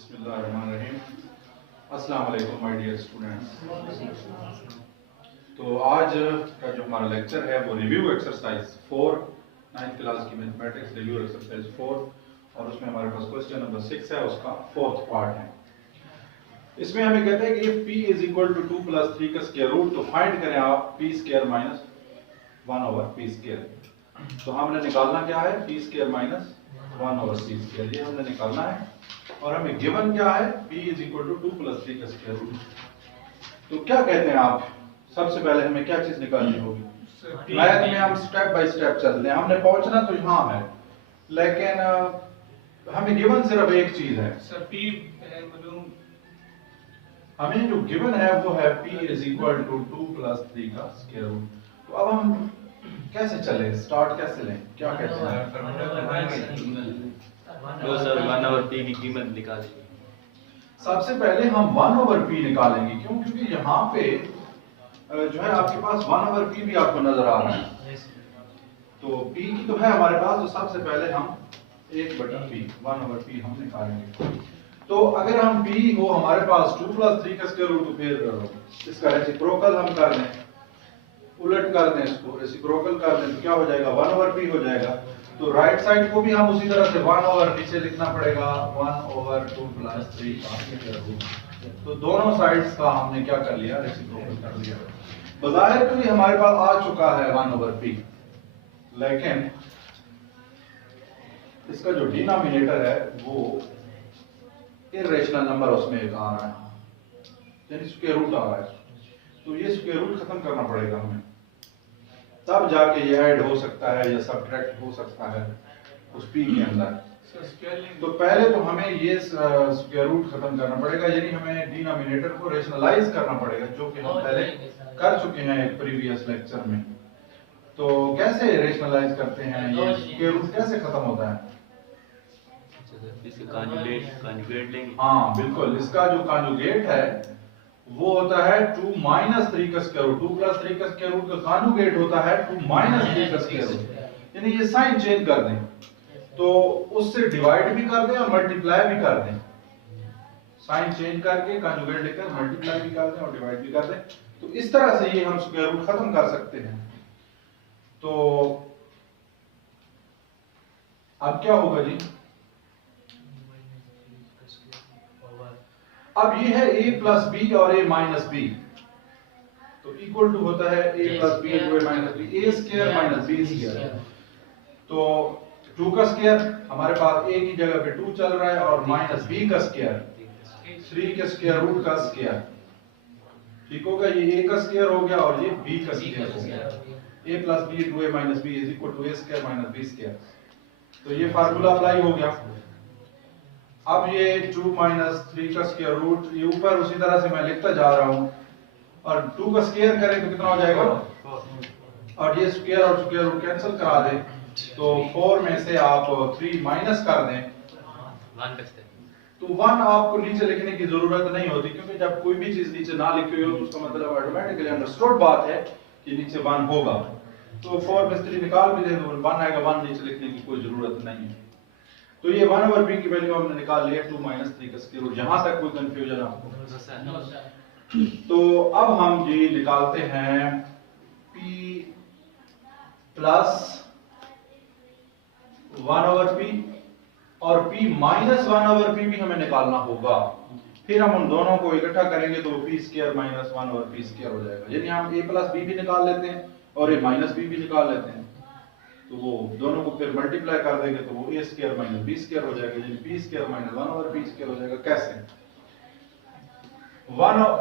बिस्मिल्लाहिर्रहमानिर्रहीम। अस्सलाम वालेकुम माय डियर स्टूडेंट्स। तो आज का जो हमारा लेक्चर है वो रिव्यू एक्सरसाइज 4 9th क्लास की मैथमेटिक्स रिव्यू एक्सरसाइज 4 और उसमें हमारे पास क्वेश्चन नंबर 6 है, उसका फोर्थ पार्ट है। इसमें हमें कहते हैं कि p is equal to 2 plus 3 का स्क्वायर रूट, तो फाइंड करें आप p square minus 1 over p square. तो हमने निकालना क्या है, p square minus 1 over p square, ये हमने निकालना है। और हमें गिवन क्या है, p is equal to 2 plus 3 का स्क्वायर रूट। तो क्या कहते हैं आप, सबसे पहले हमें क्या चीज निकालनी होगी। मैथ में हम स्टेप बाय स्टेप चलते हैं, हमने पहुंचना तो यहाँ है, लेकिन हमें गिवन सिर्फ एक चीज है सर p हमें जो गिवन है वो है p is equal to 2 plus 3 का स्क्वायर रूट। तो अब हम कैसे चले, स्टार्ट कैसे लें, क्या कहते हैं। तो सर 1 ओवर p की कीमत निकालिए। सबसे पहले हम 1 ओवर p निकालेंगे, क्यों, क्योंकि यहाँ पे जो है आपके पास 1 ओवर p भी आपको नजर आ रहा है। तो p की तो है हमारे पास, तो सबसे पहले हम 1/p 1 ओवर p हम निकालेंगे। तो अगर हम p हो हमारे पास 2 प्लस 3 का स्क्वायर रूट, तो फिर इसका रेसिप्रोकल हम कर दें, उलट कर दें, इसको रेसिप्रोकल कर दें, तो क्या हो जाएगा, 1 ओवर p हो जाएगा। तो राइट साइड को भी हम उसी तरह से 1 ओवर नीचे लिखना पड़ेगा, 1 ओवर 2 प्लस 3 का स्क्वायर रूट। तो दोनों साइड्स का हमने क्या कर लिया, रेसिप्रोकल कर लिया। बजाय तो ये हमारे पास आ चुका है 1 ओवर p, लेकिन इसका जो डिनोमिनेटर है वो इर्रेशनल नंबर उसमें एक आ रहा है, यानी स्क्वायर रूट आ रहा है। तो ये स्क्वायर रूट खत्म करना पड़ेगा हमें, तब जाके ये ऐड हो सकता है या सब्ट्रैक्ट हो सकता है उस p के अंदर। तो पहले तो हमें ये स्क्वायर रूट खत्म करना पड़ेगा, यानी हमें डिनोमिनेटर को रेशनलाइज करना पड़ेगा, जो कि हम पहले कर चुके हैं एक प्रीवियस लेक्चर में। तो कैसे रेशनलाइज करते हैं, ये स्क्वायर रूट कैसे खत्म होता है। इसका कॉन्जुगेट लेंगे। हाँ बिल्कुल, इसका जो कॉन्जुगेट है वो होता है 2 माइनस 3 का स्क्वायर रूट। 2 प्लस 3 का स्क्वायर रूट का कॉन्जुगेट होता है 2 माइनस 3 का स्क्वायर रूट, यानी ये साइन चेंज कर दें, तो उससे डिवाइड भी कर दें और मल्टीप्लाई भी कर दें। साइन चेंज करके कॉन्जुगेट लेकर मल्टीप्लाई भी कर दें और डिवाइड भी कर दें। तो इस तरह से ये हम स्क्वायर रूट खत्म कर सकते हैं। तो अब क्या होगा जी, अब ये है a प्लस बी और a माइनस बी, तो इक्वल टू होता है a plus B into a minus B, a square minus b square. तो 2 का स्क्वायर हमारे पास a की जगह पे 2 चल रहा है, और माइनस b का स्क्वायर 3 के स्क्वायर रूट का स्क्वायर, ठीक होगा। ये a का स्क्वायर हो गया और ये b का स्क्वायर हो गया। a plus B into a minus B is equal to a square minus b square. तो ये फार्मूला अप्लाई हो गया। अब ये 2 माइनस 3 का स्क्वायर रूट, ये ऊपर उसी तरह से मैं लिखता जा रहा हूं, और 2 का स्क्वायर करें तो कितना हो जाएगा, और ये स्क्वायर और स्क्वायर रूट कैंसिल करा दें, तो 4 में से आप 3 माइनस कर दें, 1 का स्क्वायर। तो 1 आपको नीचे लिखने की जरूरत नहीं होती, क्योंकि जब कोई भी चीज नीचे ना लिखी हुई हो तो उसका मतलब ऑटोमेटिकली अंडरस्टूड बात है कि नीचे 1 होगा। तो 4 में से 3 निकाल भी दें तो 1 आएगा, 1 नीचे लिखने की कोई जरूरत नहीं है। तो ये 1 ओवर p की वैल्यू हमने निकाल लिया 2 माइनस 3 का स्क्वायर रूट। यहां तक कोई कंफ्यूजन आपको। तो अब हम जी निकालते हैं p प्लस 1 ओवर p, और p माइनस 1 ओवर p भी हमें निकालना होगा। फिर हम उन दोनों को इकट्ठा करेंगे तो p square minus 1 over p square हो जाएगा, यानी हम a प्लस b भी निकाल लेते हैं और a माइनस b भी निकाल लेते हैं। तो वो दोनों को फिर मल्टीप्लाई कर देंगे तो वो a square minus b square हो जाएगा, यानी p square minus 1 over p square हो जाएगा। कैसे,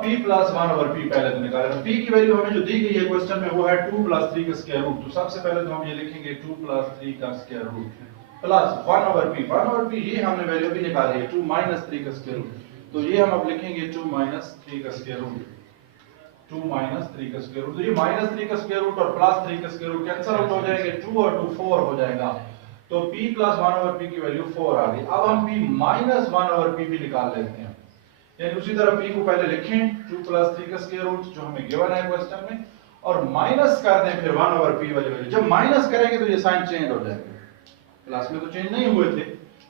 p प्लस 1 ओवर p पहले तो निकालेंगे। p की वैल्यू हमें जो दी गई है क्वेश्चन में वो है 2 प्लस 3 का स्क्वायर रूट। तो सबसे पहले तो हम ये लिखेंगे 2 प्लस 3 का square root plus 1 over p। 1 over p ये हमने वैल्यू भी निकाली है 2 माइनस 3 का स्क्वायर रूट, तो ये हम अब लिखेंगे 2 माइनस 3 का स्क्वायर रूट, 2 माइनस 3 का स्क्वायर रूट। तो ये माइनस 3 का स्क्वायर रूट और प्लस 3 का स्क्वायर रूट कैंसिल आउट हो जाएंगे, 2 और 2 4 हो जाएगा। तो p प्लस 1 ओवर p की वैल्यू 4 आ गई। अब हम p माइनस 1 ओवर p भी निकाल लेते हैं, यानी उसी तरह p को पहले लिखें 2 प्लस 3 का स्क्वायर रूट जो हमें गिवन है क्वेश्चन में, और माइनस कर दें फिर 1 ओवर p वाली वैल्यू। जब माइनस करेंगे तो ये साइन चेंज हो जाएगा, क्लास में तो चेंज नहीं हुए थे,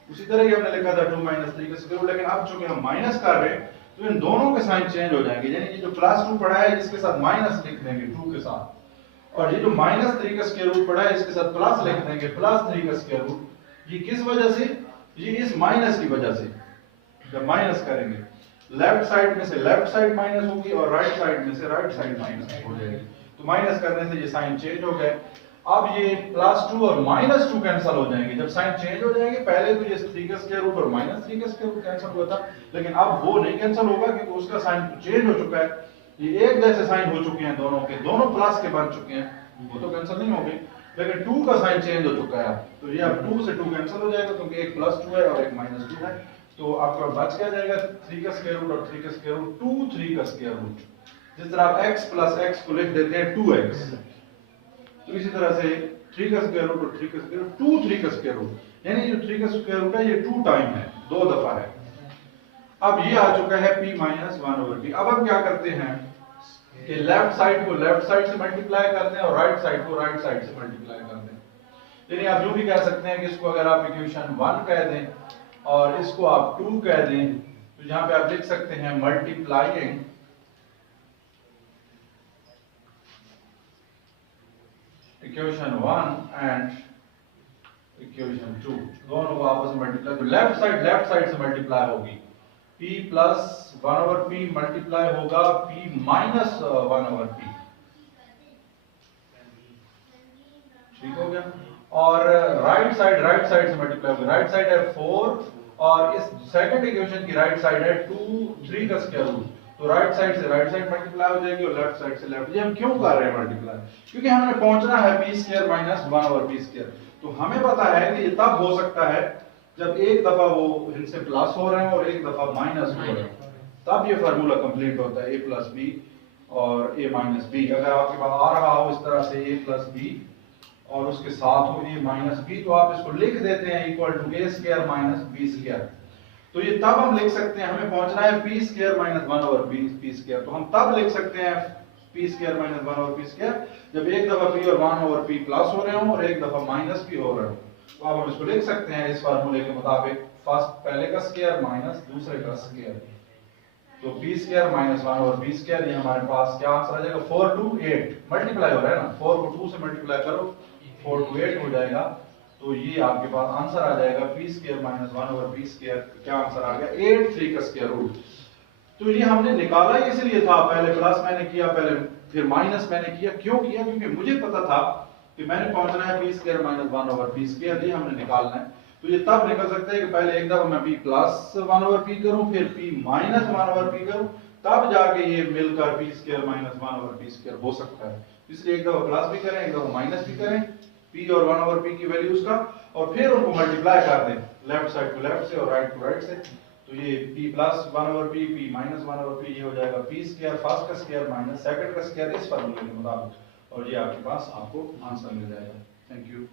उसी तरह ही हमने लिखा था 2 माइनस 3 का स्क्वायर रूट, लेकिन अब चूंकि हम माइनस कर रहे हैं तो इन दोनों के साइन चेंज हो जाएंगे। यानी कि जो प्लस 2 पड़ा है इसके साथ माइनस लिख देंगे 2 के साथ, और ये जो माइनस 3 का स्क्वायर रूट पड़ा है इसके साथ प्लस लिख देंगे प्लस 3 का स्क्वायर रूट। ये किस वजह से? ये इस माइनस की वजह से। जब माइनस करेंगे लेफ्ट साइड में से लेफ्ट साइड माइनस होगी और राइट साइड में से राइट साइड माइनस हो जाएगी, तो माइनस करने से ये साइन चेंज हो गए। अब ये +2 और -2 कैंसिल हो जाएंगे जब साइन चेंज हो जाएंगे। पहले तो ये 3 का स्क्वायर रूट और -3 का स्क्वायर रूट कैंसिल हुआ था, लेकिन अब वो नहीं कैंसिल होगा क्योंकि उसका साइन चेंज हो चुका है। ये एक जैसे साइन हो चुके हैं दोनों के, दोनों प्लस के बन चुके हैं, वो तो कैंसिल नहीं होंगे, लेकिन 2 का साइन चेंज हो चुका है। तो ये अब 2 से 2 कैंसिल हो जाएगा क्योंकि एक +2 है और एक -2 है, तो आपका बच क्या जाएगा 3 का स्क्वायर रूट और 3 का स्क्वायर रूट 2 3 का स्क्वायर रूट। जिस तरह आप x + x को लिख देते हैं 2x, तो इसी तरह से 3 का स्क्वायर रूट और 3 का स्क्वायर रूट 2 3 का स्क्वायर रूट, यानी जो 3 का स्क्वायर रूट है ये 2 टाइम है, 2 दफा है। अब ये आ चुका है p - 1/p। अब हम क्या करते हैं कि लेफ्ट साइड को लेफ्ट साइड से मल्टीप्लाई करते हैं और राइट साइड को राइट साइड से मल्टीप्लाई करते हैं। यानी आप जो भी कह सकते हैं कि इसको अगर आप इक्वेशन 1 कह दें और इसको आप 2 कह दें, तो यहां पे आप लिख सकते हैं मल्टीप्लाइंग इक्वेशन 1 एंड इक्वेशन 2, दोनों को आपस में मल्टीप्लाई, तो लेफ्ट साइड से मल्टीप्लाई होगी, p + 1/p मल्टीप्लाई होगा p - 1/p, ठीक हो गया। और राइट साइड से मल्टीप्लाई होगी, राइट साइड है 4 और इस सेकंड इक्वेशन की राइट साइड है 2 3 का स्क्वायर रूट, तो राइट साइड से राइट साइड मल्टीप्लाई हो जाएगी और लेफ्ट साइड से लेफ्ट। ये हम क्यों कर रहे हैं मल्टीप्लाई? क्योंकि हमने पहुंचना है p² - 1/p²। तो हमें पता है कि ये तब हो सकता है जब एक दफा वो इनसे प्लस हो रहे हैं और एक दफा माइनस हो रहे हैं, तब ये फार्मूला कंप्लीट होता है a + b और a - b। अगर आपके पास आ रहा हो इस तरह से a + b और उसके साथ हो a - b, तो आप इसको लिख देते हैं = a² - b²। तो ये तब हम लिख सकते हैं, हमें पहुंचना है p² - 1/p², तो हम तब लिख सकते हैं p² - 1/p² जब एक दफा p और 1/p प्लस हो रहे हो और एक दफा माइनस p हो रहे हो। तो अब हम इसको लिख सकते हैं इस फार्मूले के मुताबिक, फर्स्ट पहले का स्क्वायर माइनस दूसरे का स्क्वायर, तो p² - 1/p²। ये हमारे पास क्या आंसर आ जाएगा 4 to 8 मल्टीप्लाई हो रहा है ना, 4 को 2 से मल्टीप्लाई करो 4 to 8 हो जाएगा, तो ये आपके पास आंसर आ जाएगा p² - 1/p²। क्या आंसर आ गया 8 3 का स्क्वायर रूट। तो ये हमने निकाला इसलिए था, पहले प्लस मैंने किया, पहले फिर माइनस मैंने किया। क्यों किया? क्योंकि मुझे पता था कि मैंने पहुंचना है p² - 1/p², ये हमने निकालना है। तो ये तब निकल सकता है कि पहले एक दफा मैं p + 1/p करूं, फिर p - 1/p करूं, तब जाके ये मिलकर p² - 1/p² हो सकता है। इसलिए एक दफा प्लस भी करें, एक दफा माइनस भी करें, p और 1/p की वैल्यूज का, और फिर उनको मल्टीप्लाई कर दें लेफ्ट साइड को लेफ्ट से और राइट को राइट से। तो ये p + 1/p p - 1/p ये हो जाएगा p² फर्स्ट का स्क्वायर माइनस सेकंड का स्क्वायर इस फार्मूले के मुताबिक, और ये आपके पास आपको आंसर मिल जाएगा। Thank you.